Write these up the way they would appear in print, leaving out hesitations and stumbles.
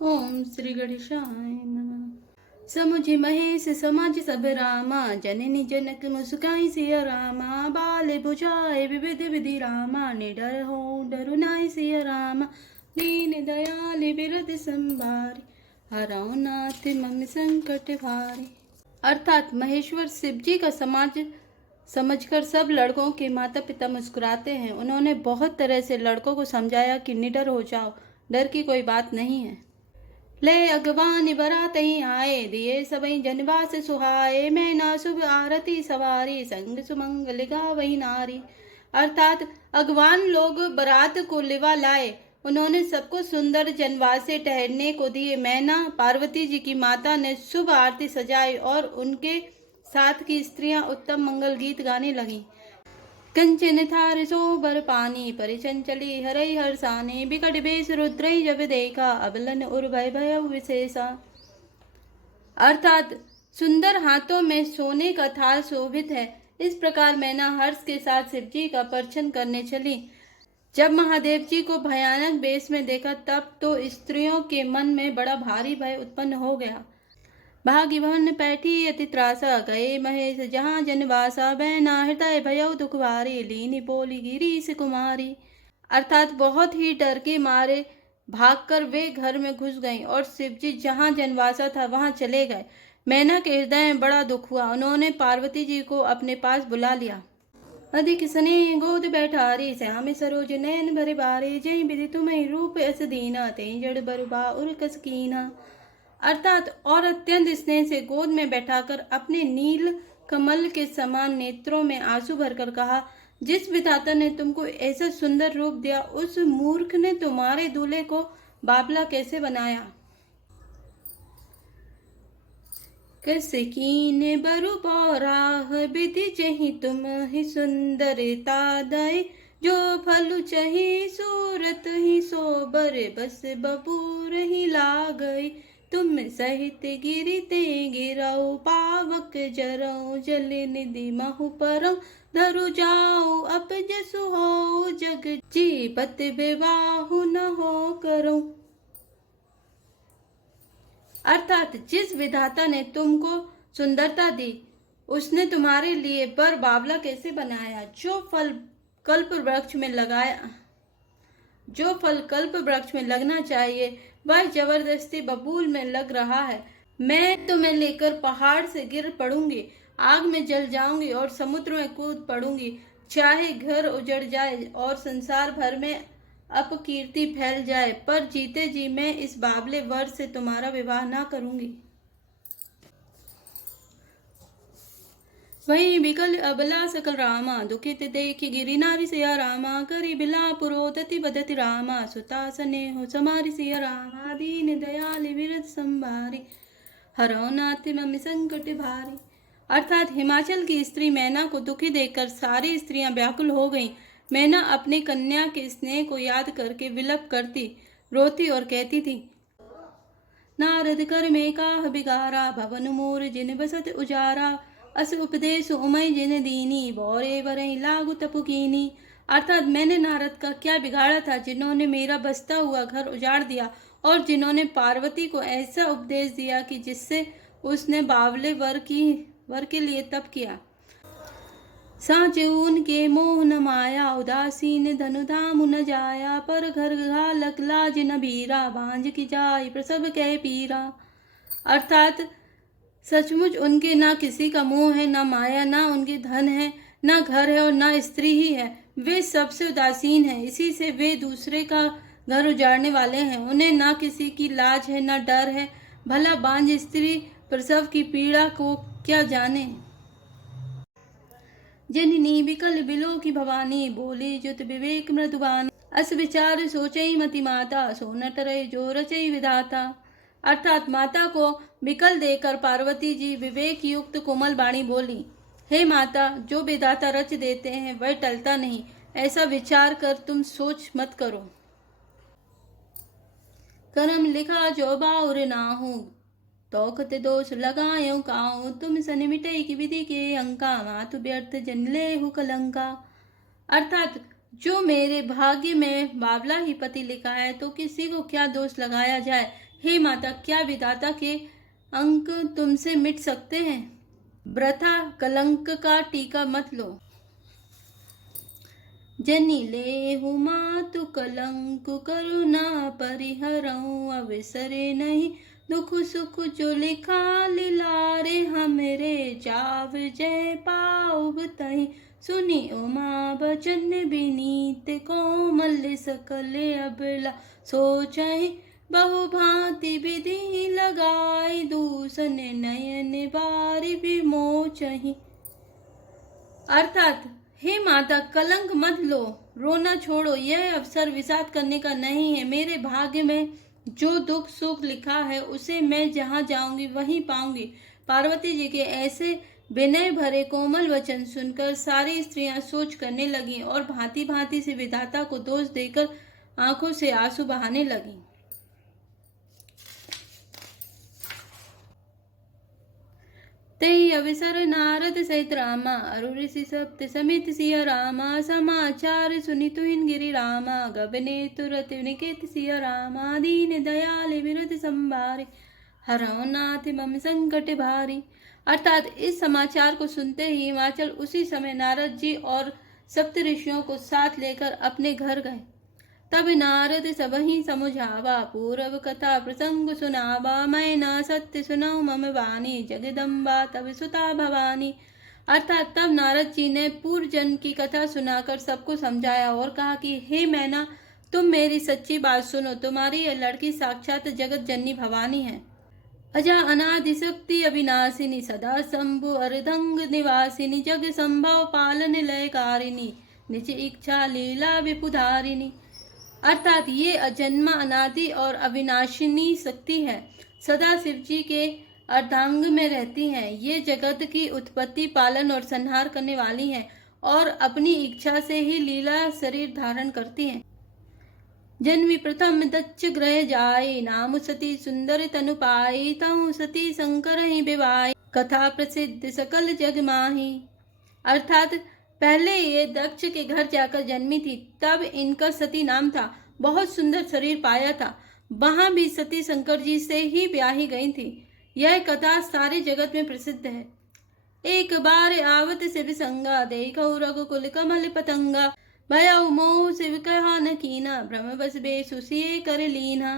ओम श्री गणेशाय नमः। समुझ महेश समाज सब रामा, जननी जनक मुस्काई सिया रामा। बाल बुझाए विविध विधि रामा, निडर हो डरु नाय सिया रामा। दीन दयाल बिरद संभारी, हराओ नाथ मम संकट भारी। अर्थात महेश्वर शिव जी का समाज समझकर सब लड़कों के माता पिता मुस्कुराते हैं। उन्होंने बहुत तरह से लड़कों को समझाया कि निडर हो जाओ, डर की कोई बात नहीं है। ले अगवान बरात ही आए, दिए सबई जनवास सुहाए। मैं ना शुभ आरती सवारी, संग सुमंगल गावई नारी। अर्थात अगवान लोग बरात को लिवा लाए। उन्होंने सबको सुंदर जनवासे ठहरने को दिए। मैना पार्वती जी की माता ने शुभ आरती सजाई और उनके साथ की स्त्रियां उत्तम मंगल गीत गाने लगीं। कंचन थार सोबर पानी, परिचंचली हरई हरसाने। बिकट बेस रुद्रई जब देखा, अबलन उर्भय भय विशेषा। अर्थात सुंदर हाथों में सोने का थाल शोभित है। इस प्रकार मैना हर्ष के साथ शिवजी का परछन करने चली। जब महादेव जी को भयानक बेस में देखा तब तो स्त्रियों के मन में बड़ा भारी भय उत्पन्न हो गया। भागी भवन पैठी अति त्रासा, गए महेश जहाँ जनवासा। बैना हृदय भयउ दुख भारी, लीनी बोली गिरीश कुमारी। अर्थात बहुत ही डर के मारे भागकर वे घर में घुस गईं और शिवजी जहाँ जनवासा था वहां चले गए। मैना के हृदय में बड़ा दुख हुआ। उन्होंने पार्वती जी को अपने पास बुला लिया। अधिक स्नेह गोद बैठारी, श्याम सरोज नयन भरे बारे। जय विधि तुम्हें रूप अस दीना, तें जड़ बरुबा उर कस कीना। अर्थात और अत्यंत स्नेह से गोद में बैठाकर अपने नील कमल के समान नेत्रों में आंसू भरकर कहा, जिस विधाता ने तुमको ऐसा सुंदर रूप दिया, उस मूर्ख ने तुम्हारे दूल्हे को बाबला कैसे बनाया। कैसे कीने बरु पौराह, विधि जही तुम ही सुंदरता दय। जो फलु चही सूरत ही सोबर, बस बबूर ही लागई। तुम सहित गिरते गिरऊ, पावक जरऊ जल निधि महु परऊ। धरु जाऊ अप जसु हो, जग जीपत विवाहु न हो करूं। अर्थात जिस विधाता ने तुमको सुंदरता दी, उसने तुम्हारे लिए बर बावला कैसे बनाया। जो फल कल्प वृक्ष में लगना चाहिए, वह जबरदस्ती बबूल में लग रहा है। मैं तुम्हें लेकर पहाड़ से गिर पड़ूंगी, आग में जल जाऊंगी और समुद्र में कूद पड़ूंगी। चाहे घर उजड़ जाए और संसार भर में अपकीर्ति फैल जाए, पर जीते जी मैं इस बाबले वर से तुम्हारा विवाह ना करूंगी। वही विकल अबला सकल रामा, दुखित देखि गिरि नारी सिया रामा। करी बिला पुरोधति बदति रामा, सुता स्नेह समारि सिया रामा। दीन दयाल विरत संभारी, हरौ नाथ मम संकट भारी। अर्थात हिमाचल की स्त्री मैना को दुखी देखकर सारी स्त्रियां व्याकुल हो गईं। मैना अपनी कन्या के स्नेह को याद करके विलप करती, रोती और कहती थी, नारद कर में काह बिगारा, भवन मोर जिन बसत उजारा। अस उपदेश उमय जिन दीनी, बोरे वरई लागु तपुकीनी। अर्थात मैंने नारद का क्या बिगाड़ा था, जिन्होंने मेरा बसता हुआ घर उजाड़ दिया और जिन्होंने पार्वती को ऐसा उपदेश दिया कि जिससे उसने बावले वर के लिए तप किया। साँच उनके मोह न माया, उदासीन धनुधाम न जाया। पर घर घालक लाज न भीरा, भांज की जाय प्रसव कह पीरा। अर्थात सचमुच उनके ना किसी का मोह है, ना माया, ना उनके धन है, ना घर है और ना स्त्री ही है। वे सबसे उदासीन हैं, इसी से वे दूसरे का घर उजाड़ने वाले हैं। उन्हें ना किसी की लाज है, ना डर है। भला बांझ स्त्री प्रसव की पीड़ा को क्या जाने। जननी विकल बिलो की भवानी, बोली जुत विवेक मृदुबानी। अस विचार सोचई मति माता, सो न टरई जो रचई विधाता। अर्थात माता को विकल देकर पार्वती जी विवेक युक्त कोमल बाणी बोली, हे माता, जो विधाता रच देते हैं वह टलता नहीं। ऐसा विचार कर तुम सोच मत करो। कर्म लिखा जो बाउर नाहू, तोखत दोष लगायो काऊ। तुम सन मिटई की विधि के अंका, मातु व्यर्थ जन लेहु कलंका। अर्थात जो मेरे भाग्य में बावला ही पति लिखा है तो किसी को क्या दोष लगाया जाए। हे माता, क्या विधाता के अंक तुमसे मिट सकते हैं? वृथा कलंक का टीका मत लो। जनि लेहु मातु कलंक करुणा परिहरऊं, अवसरे नहीं दुख सुख जो लिखा लिलारे, हमरे जाव जय पाओ तहि। सुनी उमा बचन विनीत, कोमल सकल अबला सोचहि, बहु भांति विधि लगाई, दूषण नयन बारि विमोचहि। अर्थात, हे माता, कलंक मत लो, रोना छोड़ो। यह अवसर विषाद करने का नहीं है। मेरे भाग्य में जो दुख सुख लिखा है उसे मैं जहाँ जाऊंगी वहीं पाऊंगी। पार्वती जी के ऐसे विनय भरे कोमल वचन सुनकर सारी स्त्रियां सोच करने लगीं और भांति भांति से विधाता को दोष देकर आंखों से आंसू बहाने लगीं। तई अवसर नारद सहित रामा, अरु ऋषि सप्त समित सिया रामा, समाचार सुनि तुहिन गिरि रामा, गबने तुरत निकेत सिया रामा, दीन दयाल विरध संभारे, हरौ नाथ मम संकट भारी। अर्थात इस समाचार को सुनते ही हिमाचल उसी समय नारद जी और सप्त ऋषियों को साथ लेकर अपने घर गए। तब नारद सबहि समुझावा, पूर्व कथा प्रसंग सुनावा, मैं ना सत्य सुनाऊं मम वाणी, जगदम्बा तब सुता भवानी। अर्थात तब नारद जी ने पूर्व जन्म की कथा सुनाकर सबको समझाया और कहा कि हे मैना, तुम मेरी सच्ची बात सुनो। तुम्हारी यह लड़की साक्षात जगत जननी भवानी है, अजा अनादि शक्ति अविनाशिनी, सदा शंभु अर्धंग निवासिनी, जग संभव पालन लयकारिणी, निज इच्छा लीला विपुधारिणी। अर्थात ये अजन्मा अनादि और अविनाशिनी शक्ति है, सदा शिव जी के अर्धांग में रहती हैं। ये जगत की उत्पत्ति, पालन और संहार करने वाली हैं और अपनी इच्छा से ही लीला शरीर धारण करती हैं। जन्मी प्रथम दक्ष ग्रह जाय, नाम सती सुंदर तनु पाई, तहु सती शंकर ही विवाय, कथा प्रसिद्ध सकल जग माही। अर्थात पहले ये दक्ष के घर जाकर जन्मी थी, तब इनका सती नाम था। बहुत सुंदर शरीर पाया था। वहां भी सती शंकर जी से ही ब्याही गई थी। यह कथा सारे जगत में प्रसिद्ध है। एक बार आवत शिव संगा, देखो रघुकुल कमल पतंगा, भयउ मोह शिव कहा न कीना, भ्रम बस बेसुसिए कर लीना।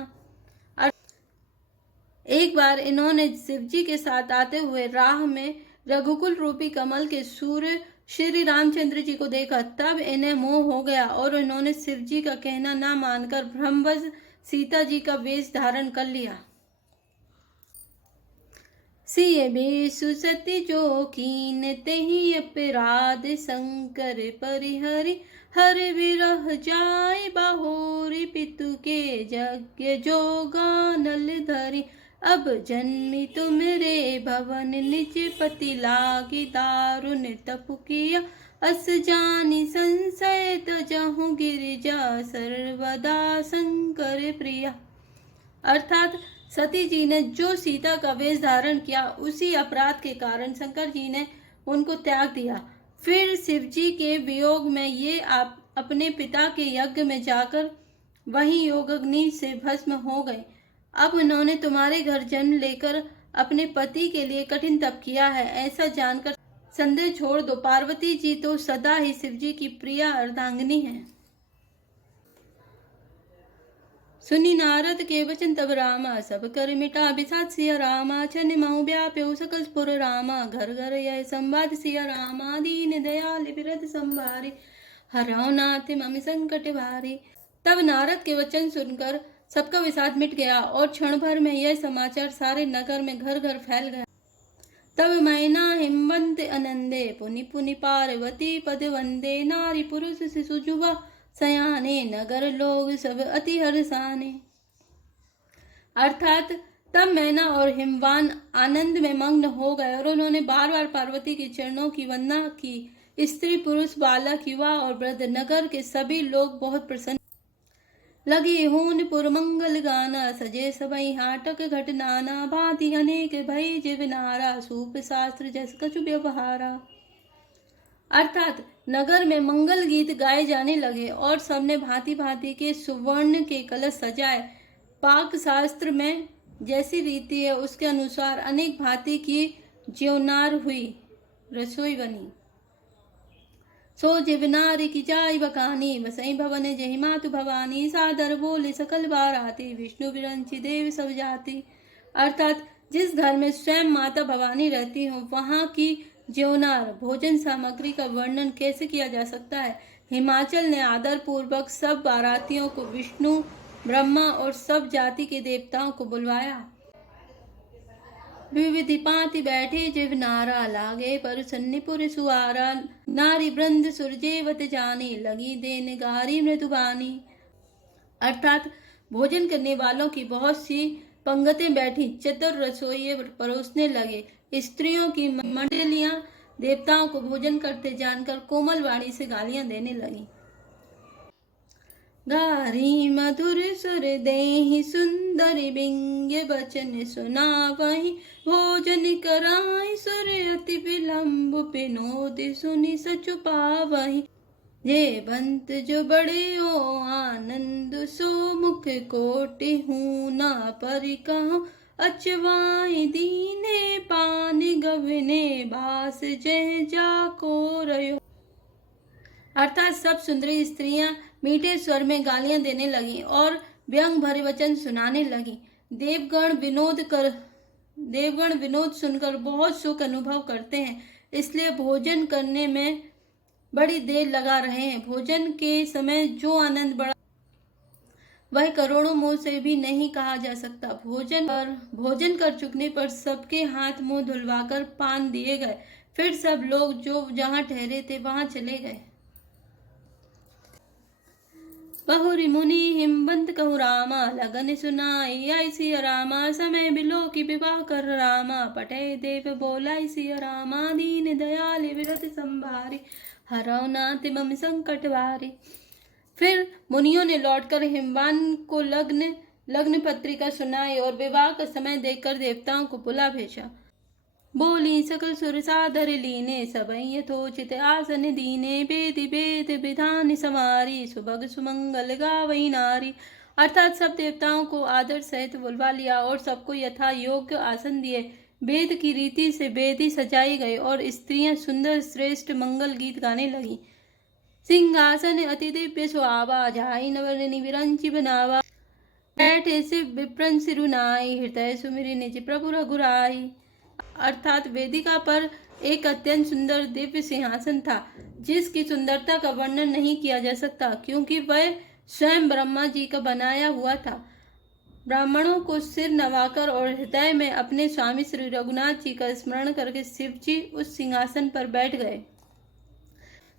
एक बार इन्होंने शिव जी के साथ आते हुए राह में रघुकुल रूपी कमल के सूर्य श्री रामचंद्र जी को देखा। तब इन्हें मोह हो गया और इन्होंने शिव जी का कहना न मानकर भ्रमवश सीता जी का वेश धारण कर लिया। सिय बेसु सती जो कीन, तेहि अपराध शंकर परिहरि, हर विरह जाय बहोरी, पितु के यज्ञ जोगा नल धरि, अब जन्मी तुमरे भवन, निज पति लागी दारुण तपु किया, अस जानी संशय तजहु गिरिजा, सर्वदा शंकर प्रिया। अर्थात सती जी ने जो सीता का वेश धारण किया, उसी अपराध के कारण शंकर जी ने उनको त्याग दिया। फिर शिव जी के वियोग में ये आप अपने पिता के यज्ञ में जाकर वहीं योगाग्नि से भस्म हो गए। अब उन्होंने तुम्हारे घर जन्म लेकर अपने पति के लिए कठिन तप किया है, ऐसा जानकर संदेह छोड़ दो। पार्वती जी तो सदा ही शिव जी की प्रिय अर्धांगिनी है। सुनी नारद के वचन तब रामा, सब कर मिटा बिसात सिया रामा, छन मऊ व्याप्यो सकल पुर रामा, घर घर यह संवाद सिया रामा, दीन दयाल विरध संभारी, हरौ नाथ मम संकट भारी। तब नारद के वचन सुनकर सबका विषाद मिट गया और क्षण भर में यह समाचार सारे नगर में घर घर फैल गया। तब मैना हिमवंत आनंदे, पुनि पुनि पार्वती पद वंदे, नारी पुरुष शिशु जुवा सयाने, नगर लोग सब अति हर्षाने। अर्थात तब मैना और हिमवान आनंद में मग्न हो गए और उन्होंने बार बार पार्वती के चरणों की वंदना की। स्त्री पुरुष बालक युवा और वृद्ध नगर के सभी लोग बहुत प्रसन्न लगे। होन पुर मंगल गाना, सजे सबई हाटक घट नाना, भांति अनेक भई जीव नारा, सूप शास्त्र जस कछु व्यवहारा। अर्थात नगर में मंगल गीत गाए जाने लगे और सबने भांति भांति के सुवर्ण के कलश सजाए। पाक शास्त्र में जैसी रीति है उसके अनुसार अनेक भांति की ज्योनार हुई, रसोई बनी। सो जीवनारी की जाय बकानी, वसई भवन जही मातु भवानी, सादर बोले सकल बाराती, विष्णु विरंची देव सब जाति। अर्थात जिस घर में स्वयं माता भवानी रहती हो वहाँ की ज्योनार भोजन सामग्री का वर्णन कैसे किया जा सकता है। हिमाचल ने आदर पूर्वक सब बारातियों को विष्णु, ब्रह्मा और सब जाति के देवताओं को बुलवाया। विविधि पाति बैठे जिव नारा, लागे पर सन्निपुर सुआरा, नारी वृंद सुरजेवत जानी, लगी देन गारी मृदुबानी। अर्थात भोजन करने वालों की बहुत सी पंगतें बैठी, चतुर रसोइये परोसने लगे। स्त्रियों की मंडलियां देवताओं को भोजन करते जानकर कोमल वाणी से गालियां देने लगी। गारी मधुर सुर देहि, सुंदरी बिंग्य बचन सुनावहि, भोजन कराई सुर अति विलंब, विनोद सुनि सचु पावहि। जे बंत जो बड़े ओ आनंद, सो मुख कोटि हूँ ना परि कहूँ, अचवाई दीने पान गवने, बास जय जाको रयो। अर्थात सब सुंदरी स्त्रियां मीठे स्वर में गालियां देने लगी और व्यंग भरे वचन सुनाने लगी। देवगण विनोद सुनकर बहुत सुख अनुभव करते हैं, इसलिए भोजन करने में बड़ी देर लगा रहे हैं। भोजन के समय जो आनंद बढ़ा वह करोड़ों मुंह से भी नहीं कहा जा सकता। भोजन कर चुकने पर सबके हाथ मुंह धुलवाकर पान दिए गए। फिर सब लोग जो जहाँ ठहरे थे वहां चले गए। बहुरी मुनि हिमबंत कहु रामा, लगन सुनाई आई सिया रामा, समय बिलो की विवाह कर रामा, पटे देव बोलाई सिया रामा, दीन दयाल विरत संभारी, हरौ नाथ मम संकट वारी। फिर मुनियों ने लौटकर हिमवान को लग्न पत्रिका सुनाई और विवाह का समय देखकर देवताओं को बुला भेजा। बोली सकल सुर सादर लीने, सबई यथोचित आसन दीने, वेद वेद विधान समारी, सुभग सुमंगल गावई नारी। अर्थात सब देवताओं को आदर सहित बुलवा लिया और सबको यथा योग्य आसन दिए। वेद की रीति से वेदी सजाई गई और स्त्रियां सुंदर श्रेष्ठ मंगल गीत गाने लगी। सिंहासन अति दिव्य सुहावा, जाई नवरनि विरंचि बनावा, बैठे से विप्रन सिरुनाई, हृदय सुमिरि निज प्रभु रघुराई। अर्थात वेदिका पर एक अत्यंत सुंदर दिव्य सिंहासन था, जिसकी सुंदरता का वर्णन नहीं किया जा सकता, क्योंकि वह स्वयं ब्रह्मा जी का बनाया हुआ था। ब्राह्मणों को सिर नवाकर और हृदय में अपने स्वामी श्री रघुनाथ जी का स्मरण करके शिव जी उस सिंहासन पर बैठ गए।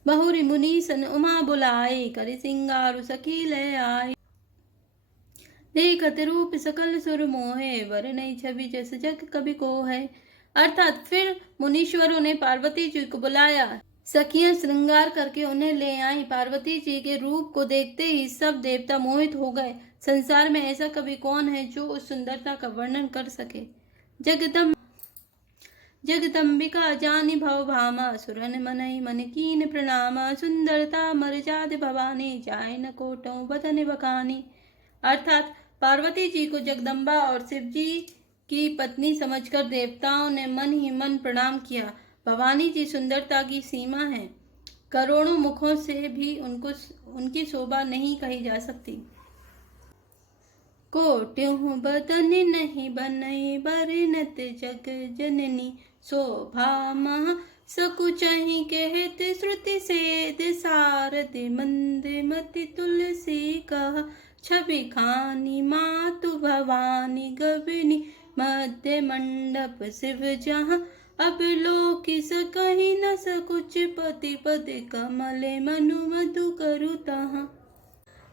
बहुरी मुनि सन उमा बुलाई, करि सिंगारु सखी ले आई, देखत रूप सकल सुर मोहे, वर नहीं छवि जस जग कभी को है। अर्थात फिर मुनीश्वरों ने पार्वती जी को बुलाया। सखियां श्रृंगार करके उन्हें ले आई। पार्वती जी के रूप को देखते ही सब देवता मोहित हो गए। संसार में ऐसा कभी कौन है जो उस सुंदरता का वर्णन कर सके। जगदम्बिका जानी भव भामा, सुरन मनई मन कीन प्रणामा, सुंदरता मर जाद भवानी, जाय न कोटों बदन बकानी। अर्थात पार्वती जी को जगदम्बा और शिव जी की पत्नी समझकर देवताओं ने मन ही मन प्रणाम किया। भवानी जी सुंदरता की सीमा है, करोड़ों मुखों से भी उनकी शोभा नहीं कही जा सकती। कोट्यों बदन नहीं बनई, बरनत जग जननी, शोभा महा सकुचहि कहत, श्रुति सेद सारद मंद मति तुलसी कह, छवि खानी मातु भवानी गबनी, मध्य मंडप शिव जहाँ, अब लोक सकहि न सकुच, पति पद कमले मनु मधु करु तहाँ।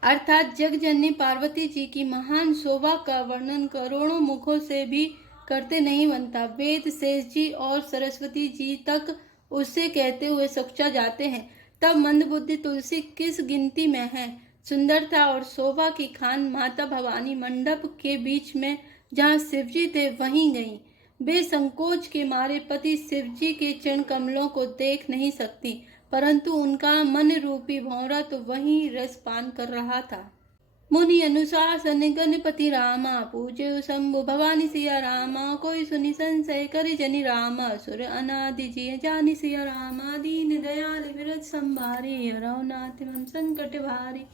अर्थात जगजननी पार्वती जी की महान शोभा का वर्णन करोड़ों मुखों से भी करते नहीं बनता। वेद शेष जी और सरस्वती जी तक उससे कहते हुए सकुचा जाते हैं, तब मंदबुद्धि तुलसी किस गिनती में है। सुंदरता और शोभा की खान माता भवानी मंडप के बीच में जहाँ शिवजी थे वहीं गईं। वे संकोच के मारे पति शिवजी के चरण कमलों को देख नहीं सकती, परंतु उनका मन रूपी भौरा तो वहीं रस पान कर रहा था। मुनि अनुशासन गणपति रामा, पूज्य शंभु भवानी सिया रामा। कोई सुनी संशय करि जनि रामा, सुर अनादि जिय जानि सिया रामा। दीन दयाल विरत संभारी, हरौ नाथ मम संकट भारी।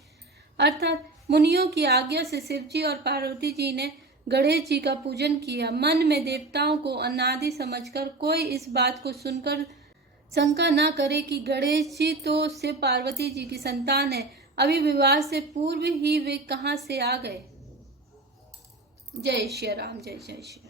अर्थात मुनियों की आज्ञा से शिवजी और पार्वती जी ने गणेश जी का पूजन किया। मन में देवताओं को अनादि समझकर कोई इस बात को सुनकर शंका न करे कि गणेश जी तो शिव पार्वती जी की संतान है, अभी विवाह से पूर्व ही वे कहां से आ गए। जय श्री राम, जय जय श्री।